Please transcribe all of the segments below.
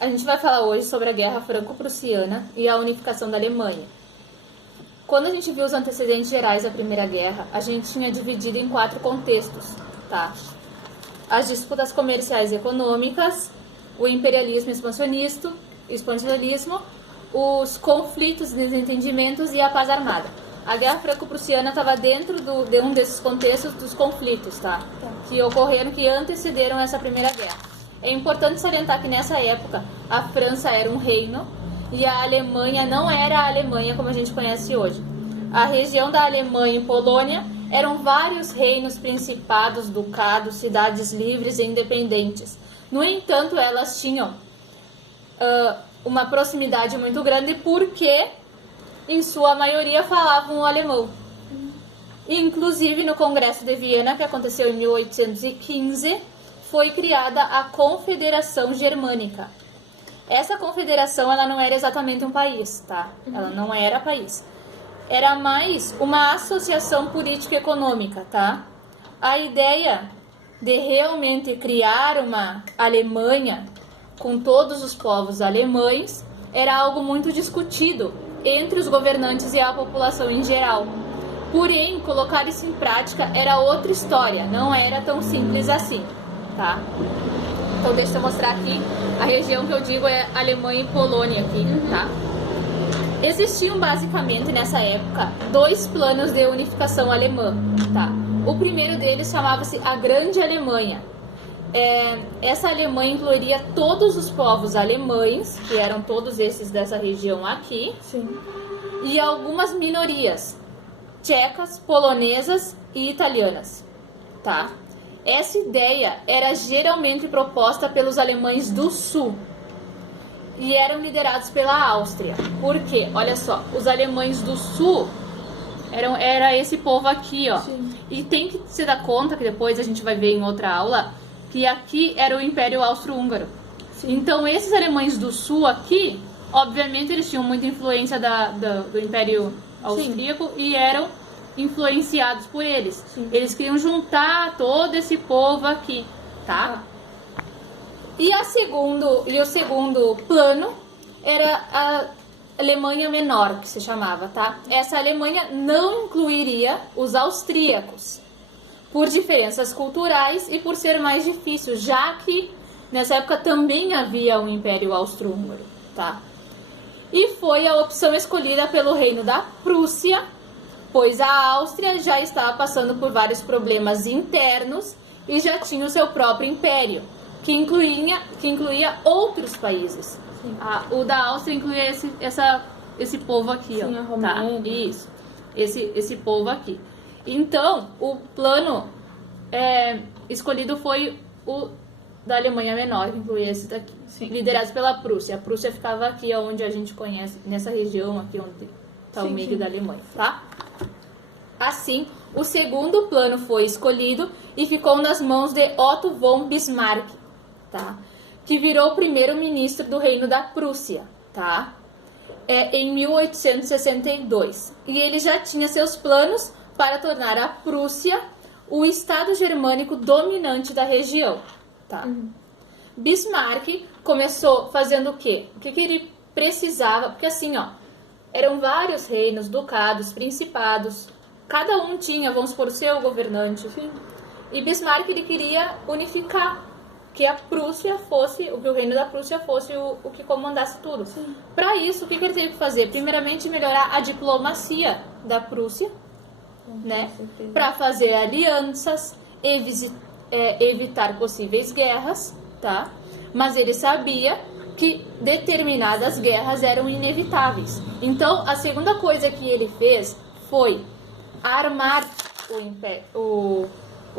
A gente vai falar hoje sobre a Guerra Franco-Prussiana e a unificação da Alemanha. Quando a gente viu os antecedentes gerais da Primeira Guerra, a gente tinha dividido em 4 contextos, tá? As disputas comerciais e econômicas, o imperialismo expansionismo, os conflitos e desentendimentos e a paz armada. A Guerra Franco-Prussiana estava dentro de um desses contextos dos conflitos, tá? Que ocorreram, que antecederam essa Primeira Guerra. É importante salientar que nessa época a França era um reino e a Alemanha não era a Alemanha como a gente conhece hoje. A região da Alemanha e Polônia eram vários reinos, principados, ducados, cidades livres e independentes. No entanto, elas tinham uma proximidade muito grande porque, em sua maioria, falavam o alemão. Inclusive, no Congresso de Viena, que aconteceu em 1815, foi criada a Confederação Germânica. Essa confederação, ela não era exatamente um país, tá? Ela não era país. Era mais uma associação político-econômica, tá? A ideia de realmente criar uma Alemanha com todos os povos alemães era algo muito discutido entre os governantes e a população em geral. Porém, colocar isso em prática era outra história, não era tão simples assim, tá? Então deixa eu mostrar aqui, a região que eu digo é Alemanha e Polônia aqui, tá? Existiam basicamente nessa época 2 planos de unificação alemã, tá? O primeiro deles chamava-se a Grande Alemanha. Essa Alemanha incluiria todos os povos alemães, que eram todos esses dessa região aqui. Sim. E algumas minorias, tchecas, polonesas e italianas, tá? Essa ideia era geralmente proposta pelos alemães do sul e eram liderados pela Áustria. Por quê? Olha só, os alemães do sul era esse povo aqui, ó. Sim. E tem que se dar conta, que depois a gente vai ver em outra aula, que aqui era o Império Austro-Húngaro. Então esses alemães do sul aqui, obviamente eles tinham muita influência do Império Austríaco. Sim. E eram influenciados por eles. Sim. Eles queriam juntar todo esse povo aqui, tá? E o segundo plano era a Alemanha Menor, que se chamava, tá? Essa Alemanha não incluiria os austríacos, por diferenças culturais e por ser mais difícil, já que nessa época também havia um Império Austro-Húngaro, tá? E foi a opção escolhida pelo Reino da Prússia, pois a Áustria já estava passando por vários problemas internos e já tinha o seu próprio império, que incluía outros países. O da Áustria incluía esse povo aqui, sim, ó, a Romênia. tá? Isso, esse povo aqui. Então, o plano escolhido foi o da Alemanha Menor, que incluía esse daqui, liderados pela Prússia. A Prússia ficava aqui, onde a gente conhece, nessa região aqui, onde está o meio da Alemanha, tá? Assim, o segundo plano foi escolhido e ficou nas mãos de Otto von Bismarck, tá? Que virou o primeiro-ministro do Reino da Prússia, tá? Em 1862. E ele já tinha seus planos para tornar a Prússia o estado germânico dominante da região, tá? Bismarck começou fazendo o quê? O que ele precisava? Porque assim, ó, eram vários reinos, ducados, principados. Cada um tinha, vamos supor, o seu governante. Sim. E Bismarck, ele queria unificar, que a Prússia fosse, que o reino da Prússia fosse o que comandasse tudo. Para isso, o que ele teve que fazer? Primeiramente, melhorar a diplomacia da Prússia, né? Para fazer alianças, evitar possíveis guerras, tá? Mas ele sabia que determinadas guerras eram inevitáveis. Então, a segunda coisa que ele fez foi armar o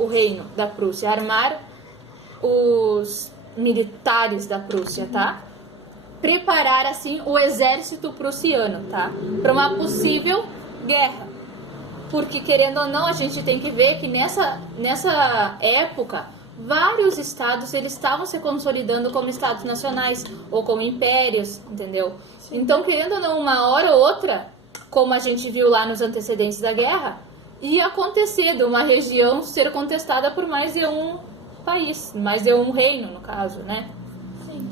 reino da Prússia, armar os militares da Prússia, tá? Preparar, assim, o exército prussiano, tá? Para uma possível guerra. Porque, querendo ou não, a gente tem que ver que nessa época, vários estados, eles estavam se consolidando como estados nacionais ou como impérios, entendeu? Sim. Então, querendo ou não, uma hora ou outra, como a gente viu lá nos antecedentes da guerra, ia acontecer de uma região ser contestada por mais de um país, mais de um reino, no caso, né? Sim.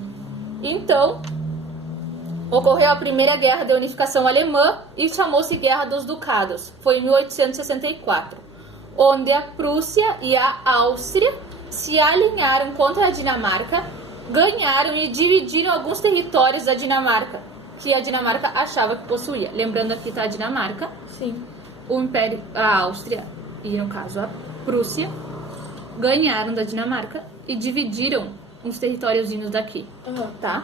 Então, ocorreu a primeira guerra de unificação alemã e chamou-se Guerra dos Ducados. Foi em 1864, onde a Prússia e a Áustria se alinharam contra a Dinamarca, ganharam e dividiram alguns territórios da Dinamarca, que a Dinamarca achava que possuía. Lembrando aqui tá a Dinamarca, Sim. o Império, a Áustria e, no caso, a Prússia, ganharam da Dinamarca e dividiram uns territóriozinhos daqui, tá?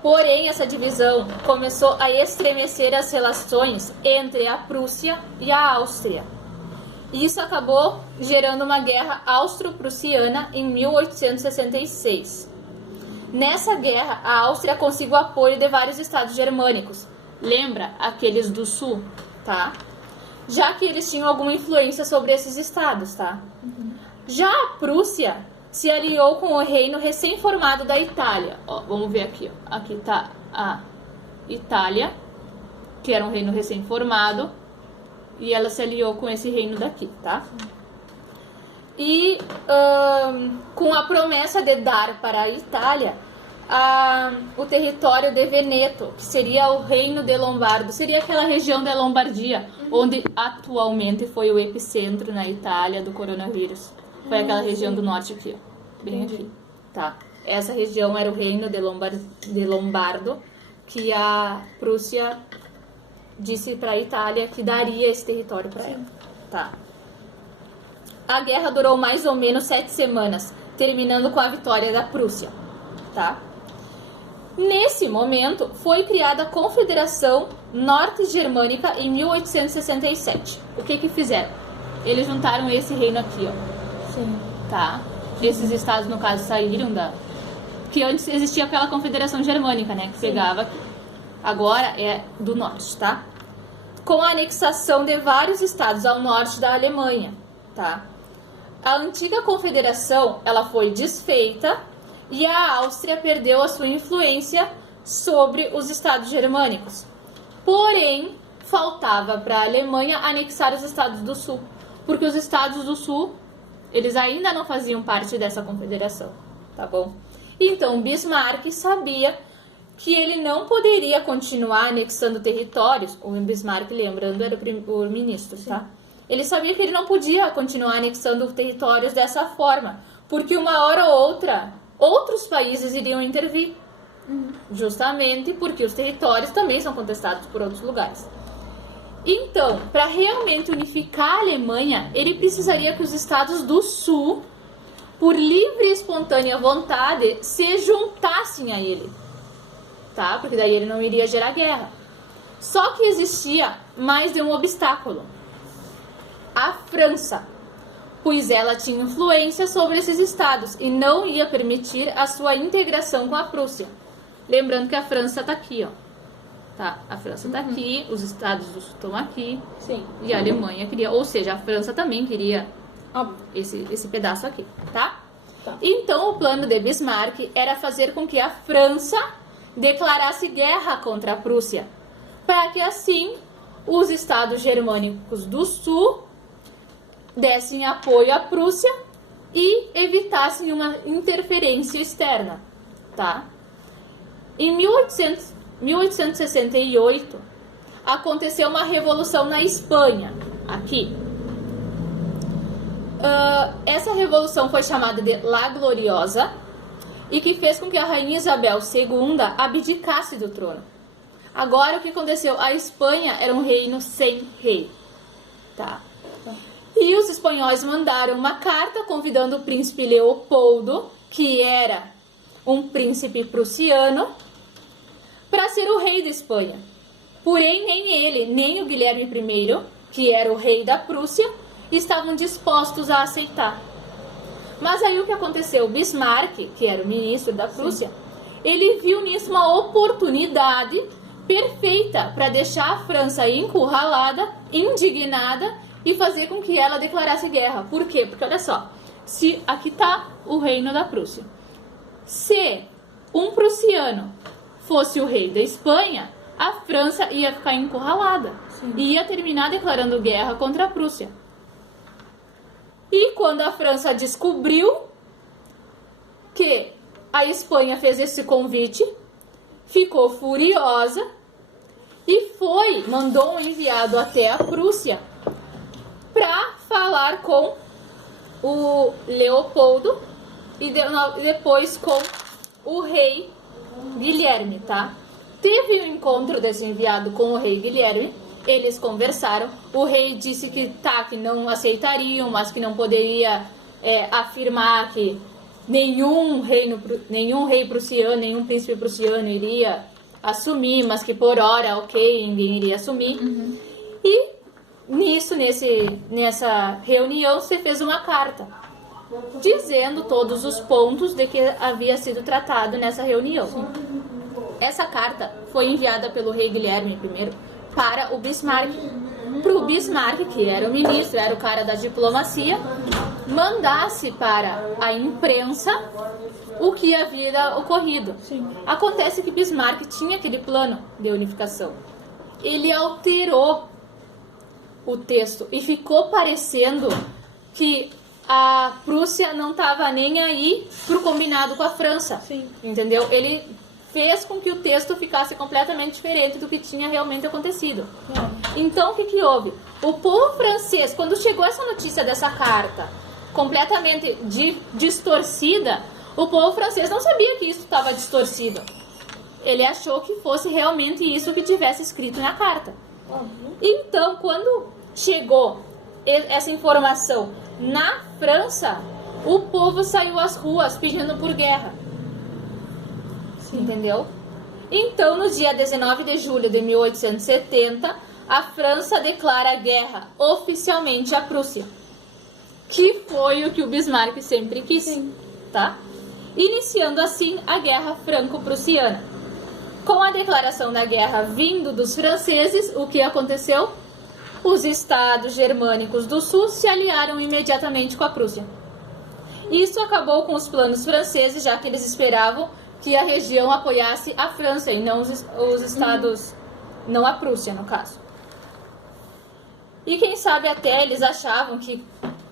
Porém, essa divisão começou a estremecer as relações entre a Prússia e a Áustria. E isso acabou gerando uma guerra austro-prussiana em 1866. Nessa guerra, a Áustria conseguiu apoio de vários estados germânicos. Lembra? Aqueles do sul, tá? Já que eles tinham alguma influência sobre esses estados, tá? Já a Prússia se aliou com o reino recém-formado da Itália. Ó, vamos ver aqui, ó. Aqui tá a Itália, que era um reino recém-formado, e ela se aliou com esse reino daqui, tá? E com a promessa de dar para a Itália o território de Veneto, que seria o reino de Lombardo, seria aquela região da Lombardia, onde atualmente foi o epicentro na Itália do coronavírus. Foi aquela região do norte aqui, ó, bem aqui, tá? Essa região era o reino de Lombardo, que a Prússia disse para a Itália que daria esse território para ela, tá? A guerra durou mais ou menos 7 semanas, terminando com a vitória da Prússia, tá? Nesse momento, foi criada a Confederação Norte-Germânica em 1867. O que fizeram? Eles juntaram esse reino aqui, ó. Sim. Tá? Esses estados, no caso, saíram da... Que antes existia aquela Confederação Germânica, né? Que pegava aqui. Agora é do norte, tá? Com a anexação de vários estados ao norte da Alemanha, tá? A antiga confederação, ela foi desfeita e a Áustria perdeu a sua influência sobre os estados germânicos. Porém, faltava para a Alemanha anexar os estados do sul, porque os estados do sul, eles ainda não faziam parte dessa confederação, tá bom? Então, Bismarck sabia que ele não poderia continuar anexando territórios. O Bismarck, lembrando, era o ministro, tá? Ele sabia que ele não podia continuar anexando territórios dessa forma, porque uma hora ou outra, outros países iriam intervir. Justamente porque os territórios também são contestados por outros lugares. Então, para realmente unificar a Alemanha, ele precisaria que os estados do sul, por livre e espontânea vontade, se juntassem a ele. Tá? Porque daí ele não iria gerar guerra. Só que existia mais de um obstáculo. A França, pois ela tinha influência sobre esses estados e não ia permitir a sua integração com a Prússia. Lembrando que a França está aqui, ó. Tá? A França está aqui, os estados do sul estão aqui. Sim. E a Alemanha queria, ou seja, a França também queria esse pedaço aqui, tá? Então o plano de Bismarck era fazer com que a França declarasse guerra contra a Prússia, para que assim os estados germânicos do sul dessem apoio à Prússia e evitassem uma interferência externa, tá? Em 1868 aconteceu uma revolução na Espanha, aqui. Essa revolução foi chamada de La Gloriosa e que fez com que a rainha Isabel II abdicasse do trono. Agora o que aconteceu? A Espanha era um reino sem rei, tá? E os espanhóis mandaram uma carta convidando o príncipe Leopoldo, que era um príncipe prussiano, para ser o rei da Espanha. Porém, nem ele, nem o Guilherme I, que era o rei da Prússia, estavam dispostos a aceitar. Mas aí o que aconteceu? Bismarck, que era o ministro da Prússia, ele viu nisso uma oportunidade perfeita para deixar a França encurralada, indignada e fazer com que ela declarasse guerra. Por quê? Porque olha só, se aqui está o reino da Prússia. Se um prussiano fosse o rei da Espanha, a França ia ficar encurralada e ia terminar declarando guerra contra a Prússia. E quando a França descobriu que a Espanha fez esse convite, ficou furiosa e mandou um enviado até a Prússia para falar com o Leopoldo e depois com o rei Guilherme, tá? Teve um encontro desse enviado com o rei Guilherme, eles conversaram, o rei disse que não aceitariam, mas que não poderia afirmar que nenhum rei prussiano, nenhum príncipe prussiano iria assumir, mas que por hora, ok, ninguém iria assumir. E nessa reunião, você fez uma carta dizendo todos os pontos de que havia sido tratado nessa reunião. Essa carta foi enviada pelo rei Guilherme I para o Bismarck. Para o Bismarck, que era o ministro, era o cara da diplomacia, mandasse para a imprensa o que havia ocorrido. Acontece que Bismarck tinha aquele plano de unificação. Ele alterou o texto e ficou parecendo que a Prússia não estava nem aí pro combinado com a França. Entendeu? Ele fez com que o texto ficasse completamente diferente do que tinha realmente acontecido. Então, o que houve? O povo francês, quando chegou essa notícia dessa carta completamente distorcida, o povo francês não sabia que isso estava distorcido. Ele achou que fosse realmente isso que tivesse escrito na carta. Então, quando chegou essa informação na França, o povo saiu às ruas pedindo por guerra. Entendeu? Então, no dia 19 de julho de 1870, a França declara guerra oficialmente à Prússia, que foi o que o Bismarck sempre quis, tá? Iniciando assim a Guerra Franco-Prussiana. Com a declaração da guerra vindo dos franceses, o que aconteceu? Os estados germânicos do sul se aliaram imediatamente com a Prússia. Isso acabou com os planos franceses, já que eles esperavam que a região apoiasse a França e não os estados, não a Prússia, no caso. E quem sabe até eles achavam que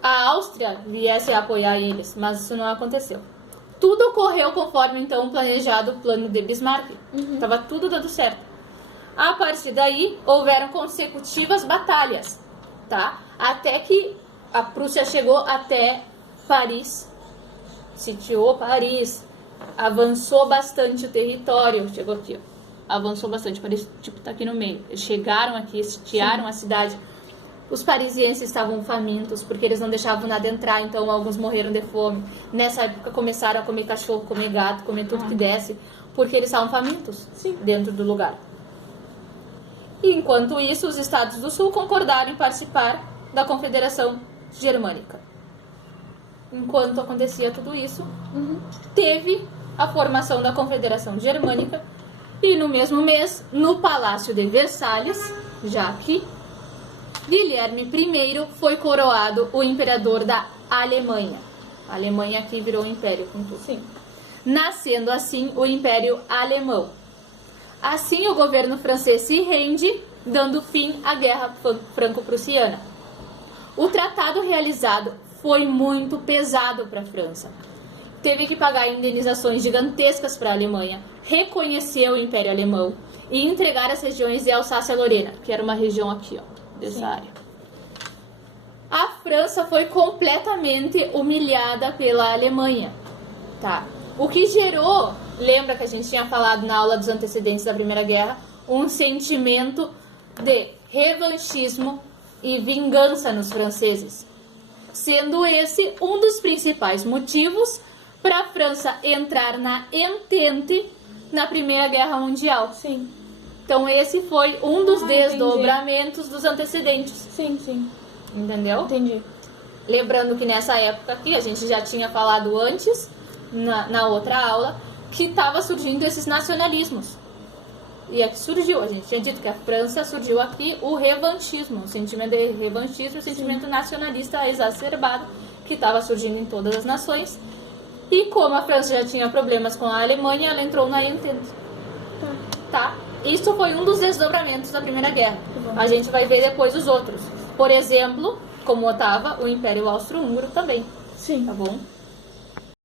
a Áustria viesse a apoiar eles, mas isso não aconteceu. Tudo ocorreu conforme então o planejado plano de Bismarck. Estava tudo dando certo. A partir daí, houveram consecutivas batalhas, tá? Até que a Prússia chegou até Paris, sitiou Paris, avançou bastante o território, chegou aqui, ó, avançou bastante, Paris tipo tá aqui no meio. Eles chegaram aqui, sitiaram a cidade. Os parisienses estavam famintos, porque eles não deixavam nada entrar, então alguns morreram de fome. Nessa época começaram a comer cachorro, comer gato, comer tudo que desce, porque eles estavam famintos dentro do lugar. E enquanto isso, os estados do sul concordaram em participar da Confederação Germânica. Enquanto acontecia tudo isso, teve a formação da Confederação Germânica e no mesmo mês, no Palácio de Versalhes, já que Guilherme I foi coroado o imperador da Alemanha. A Alemanha aqui virou um império com tudo. Nascendo assim o Império Alemão. Assim o governo francês se rende, dando fim à Guerra Franco-Prussiana. O tratado realizado foi muito pesado para a França. Teve que pagar indenizações gigantescas para a Alemanha, reconhecer o Império Alemão e entregar as regiões de Alsácia-Lorena, que era uma região aqui, ó, dessa área. A França foi completamente humilhada pela Alemanha, tá? O que gerou, lembra que a gente tinha falado na aula dos antecedentes da Primeira Guerra, um sentimento de revanchismo e vingança nos franceses, sendo esse um dos principais motivos para a França entrar na Entente na Primeira Guerra Mundial. Então esse foi um dos desdobramentos dos antecedentes. Entendeu? Entendi. Lembrando que nessa época aqui, a gente já tinha falado antes, na outra aula, que estava surgindo esses nacionalismos. E aqui surgiu, a gente tinha dito que a França surgiu aqui o revanchismo, o sentimento de revanchismo, o sentimento nacionalista exacerbado que estava surgindo em todas as nações. E como a França já tinha problemas com a Alemanha, ela entrou na Entente. Tá? Isso foi um dos desdobramentos da Primeira Guerra. A gente vai ver depois os outros. Por exemplo, como estava o Império Austro-Húngaro também. Sim. Tá bom?